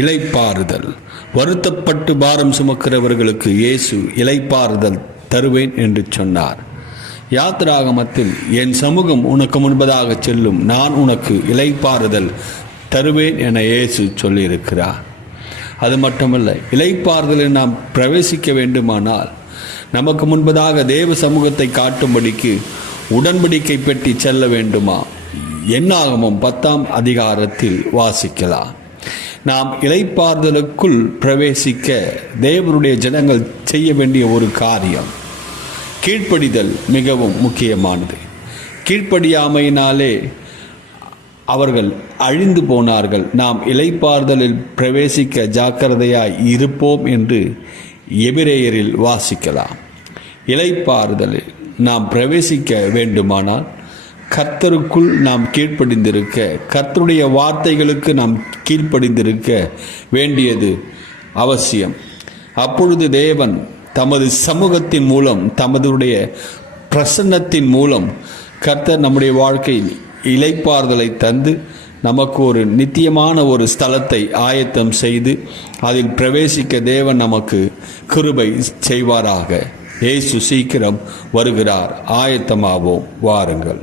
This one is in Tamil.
இளைப்பாறுதல். வருத்தப்பட்டு பாரம் சுமக்கிறவர்களுக்கு இயேசு இளைப்பாறுதல் தருவேன் என்று சொன்னார். யாத்திராகமத்தில் என் சமூகம் உனக்கு முன்பதாக செல்லும், நான் உனக்கு இளைப்பாறுதல் தருவேன் என இயேசு சொல்லியிருக்கிறார். அது மட்டுமல்ல, இளைப்பாறுதலில் நாம் பிரவேசிக்க வேண்டுமானால் நமக்கு முன்பதாக தேவ சமூகத்தை காட்டும்படிக்கு உடன்படிக்கை பெட்டி செல்ல வேண்டுமா? என்னாகமம் 10ஆம் அதிகாரத்தில் வாசிக்கலாம். நாம் இளைப்பாறுதலுக்குள் பிரவேசிக்க தேவனுடைய ஜனங்கள் செய்ய வேண்டிய ஒரு காரியம் கீழ்ப்படிதல் மிகவும் முக்கியமானது. கீழ்ப்படியாமையினாலே அவர்கள் அழிந்து போனார்கள். நாம் இளைப்பாறுதலில் பிரவேசிக்க ஜாக்கிரதையாய் இருப்போம் என்று எபிரேயரில் வாசிக்கலாம். இளைப்பாறுதலில் நாம் பிரவேசிக்க வேண்டுமானால் கர்த்தருக்குள் நாம் கீழ்ப்படிந்திருக்க, கர்த்தருடைய வார்த்தைகளுக்கு நாம் கீழ்ப்படிந்திருக்க வேண்டியது அவசியம். அப்பொழுது தேவன் தமது சமூகத்தின் மூலம், தமதுடைய பிரசன்னத்தின் மூலம் கர்த்தர் நம்முடைய வாழ்க்கையில் இளைப்பாறுதலை தந்து நமக்கு ஒரு நித்தியமான ஒரு ஸ்தலத்தை ஆயத்தம் செய்து அதில் பிரவேசிக்க தேவன் நமக்கு கிருபை செய்வாராக. இயேசு சீக்கிரம் வருகிறார். ஆயத்தமாவோம், வாருங்கள்.